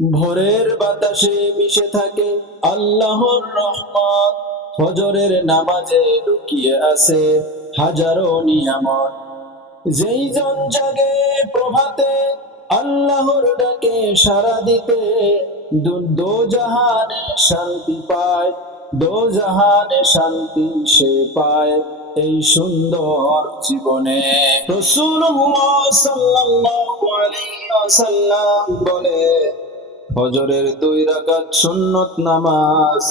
ভোরের বাতাসে মিশে থাকে আল্লাহর রহমত। ফজরের নামাজে লুকিয়ে আছে হাজারো নিয়ামত। যেই জন জাগে প্রভাতে আল্লাহর ডাকে সাড়া দিতে, দোজাহানে শান্তি পায়, দোজাহানে শান্তি সে পায় এই সুন্দর জীবনে। রাসূলুল্লাহ সাল্লাল্লাহু আলাইহি ওয়াসাল্লাম বলে, ফজরের 2 রাকাত সুন্নত নামাজ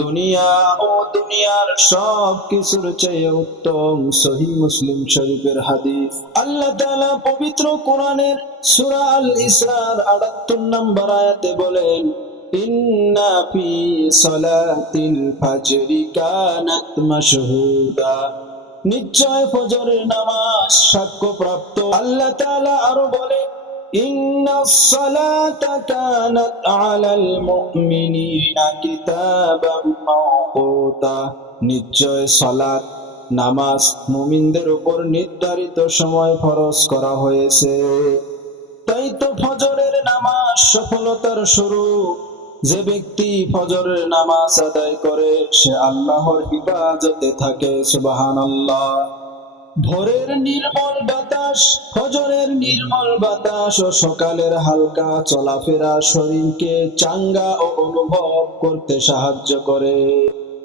দুনিয়া ও দুনিয়ার সব কিছুর চেয়ে উত্তম। সহিহ মুসলিম শরীফের হাদিস। আল্লাহ তাআলা পবিত্র কোরআনের সূরা আল ইসরার 78 নম্বর আয়াতে বলেন, ইন্না ফি সালাতিল ফাজরি কানাত মাশহুদা। নিশ্চয় ফজরের নামাজ সাক্ষ্যপ্রাপ্ত। আল্লাহ তাআলা আরো বলেন, ইন্নাস সালাতা কানাত আলাল মুমিনিনা কিতাবাম মাওকুতা। নিশ্চয় সালাত নামাজ মুমিনদের উপর নির্ধারিত সময় ফরজ করা হয়েছে। তাই তো ফজরের নামাজ সফলতার শুরু। যে ব্যক্তি ফজরের নামাজ আদায় করে সে আল্লাহর ইবাদতে থাকে। সুবহানাল্লাহ। ভোরের নির্মল বাতাস, ফজরের নির্মল বাতাস ও সকালের হালকা চলাফেরা শরীরকে চাঙ্গা ও অনুভব করতে সাহায্য করে।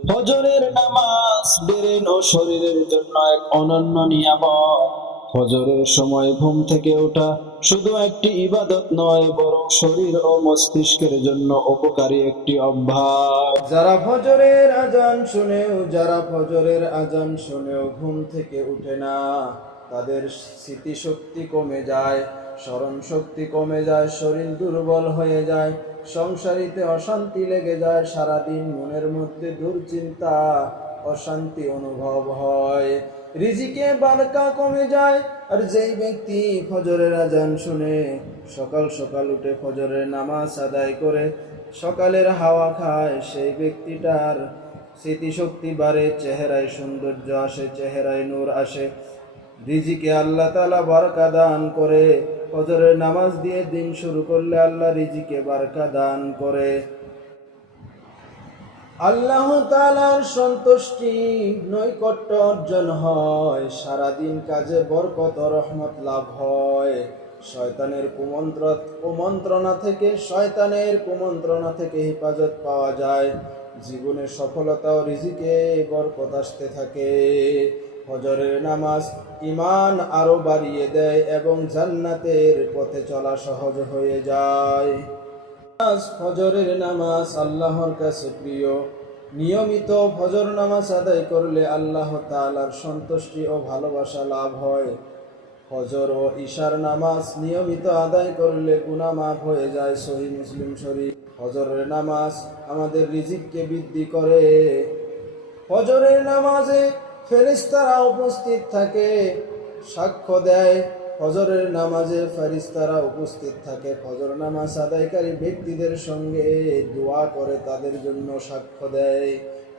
ফজরের নামাজ ব্রেন ও শরীরের জন্য এক অনন্য নিয়ামত। ফজরের সময় ঘুম থেকে ওঠা শুধু একটি ইবাদত নয়, বরং শরীর ও মস্তিষ্কের জন্য উপকারী একটি অভ্যাস। যারা ফজরের আজান শুনেও ঘুম থেকে উঠে না, তাদের স্মৃতিশক্তি কমে যায়, স্মরণ শক্তি কমে যায়, শরীর দুর্বল হয়ে যায়, সংসারিতে অশান্তি লেগে যায়, সারাদিন মনের মধ্যে দুশ্চিন্তা অশান্তি অনুভব হয়, রিজিকে বারকা কমে যায়। আর যেই ব্যক্তি ফজরের আজান শুনে সকাল সকাল উঠে ফজরের নামাজ আদায় করে সকালের হাওয়া খায়, সেই ব্যক্তিটার স্মৃতিশক্তি বাড়ে, চেহারায় সৌন্দর্য আসে, চেহারায় নূর আসে, রিজিকে আল্লাহ তাআলা বারকা দান করে। ফজরের নামাজ দিয়ে দিন শুরু করলে আল্লাহ রিজিকে বারকা দান করে। আল্লাহ তাআলার সন্তুষ্টি নৈকট্য অর্জন হয়, সারাদিন কাজে বরকত ও রহমত লাভ হয়, শয়তানের কুমন্ত্রণা থেকে হেফাজত পাওয়া যায়, জীবনে সফলতা ও রিজিকে বরকত আসতে থাকে। ফজরের নামাজ ঈমান আরো বাড়িয়ে দেয় এবং জান্নাতের পথে চলা সহজ হয়ে যায়। ফজরের নামাজ আল্লাহর কাছে প্রিয়। নিয়মিত ফজর নামাজ আদায় করলে আল্লাহ তাআলার সন্তুষ্টি ও ভালোবাসা লাভ হয়। ফজর ও ঈশার নামাজ নিয়মিত আদায় করলে গুনাহ মাফ হয়ে যায়। সহিহ মুসলিম শরীফ। ফজরের নামাজ আমাদের রিজিককে বৃদ্ধি করে। ফজরের নামাজে ফেরেশতারা উপস্থিত থাকে, সাক্ষ্য দেয়। ফজরের নামাজে ফেরেশতারা উপস্থিত থাকে, ফজর নামাজ আদায়কারী ব্যক্তিদের সঙ্গে দোয়া করে, তাদের জন্য সাক্ষ্য দেয়,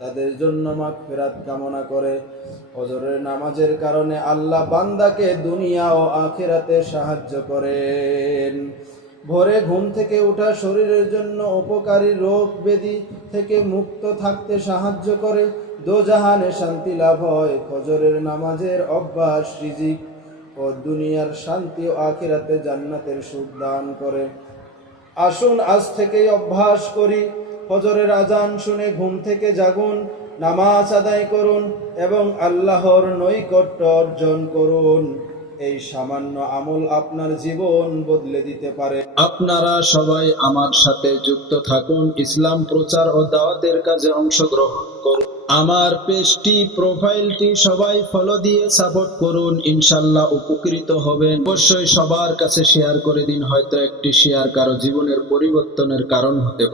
তাদের জন্য মাগফিরাত কামনা করে। ফজরের নামাজের কারণে আল্লাহ বান্দাকে দুনিয়া ও আখিরাতে সাহায্য করেন। ভোরে ঘুম থেকে ওঠা শরীরের জন্য উপকারী, রোগ ব্যাধি থেকে মুক্ত থাকতে সাহায্য করে, দোজাহানে শান্তি লাভ হয়। ফজরের নামাজের অভ্যাস রিজিক ও দুনিয়ার শান্তি ও আখিরাতে জান্নাতের সুখ দান করে। আসুন আজ থেকেই অভ্যাস করি, ফজরের আজান শুনে ঘুম থেকে জাগুন, নামাজ আদায় করুন এবং আল্লাহর নৈকট্য অর্জন করুন। এই সামান্য আমল আপনার জীবন বদলে দিতে পারে। আপনারা সবাই আমার সাথে যুক্ত থাকুন, ইসলাম প্রচার ও দাওয়াতের কাজে অংশগ্রহণ করুন। আমার পেজটি, প্রোফাইলটি সবাই ফলো দিয়ে সাপোর্ট করুন, ইনশাল্লাহ উপকৃত হবেন। অবশ্যই সবার কাছে শেয়ার করে দিন, হয়তো একটি শেয়ার কারো জীবনের পরিবর্তনের কারণ হতে পারে।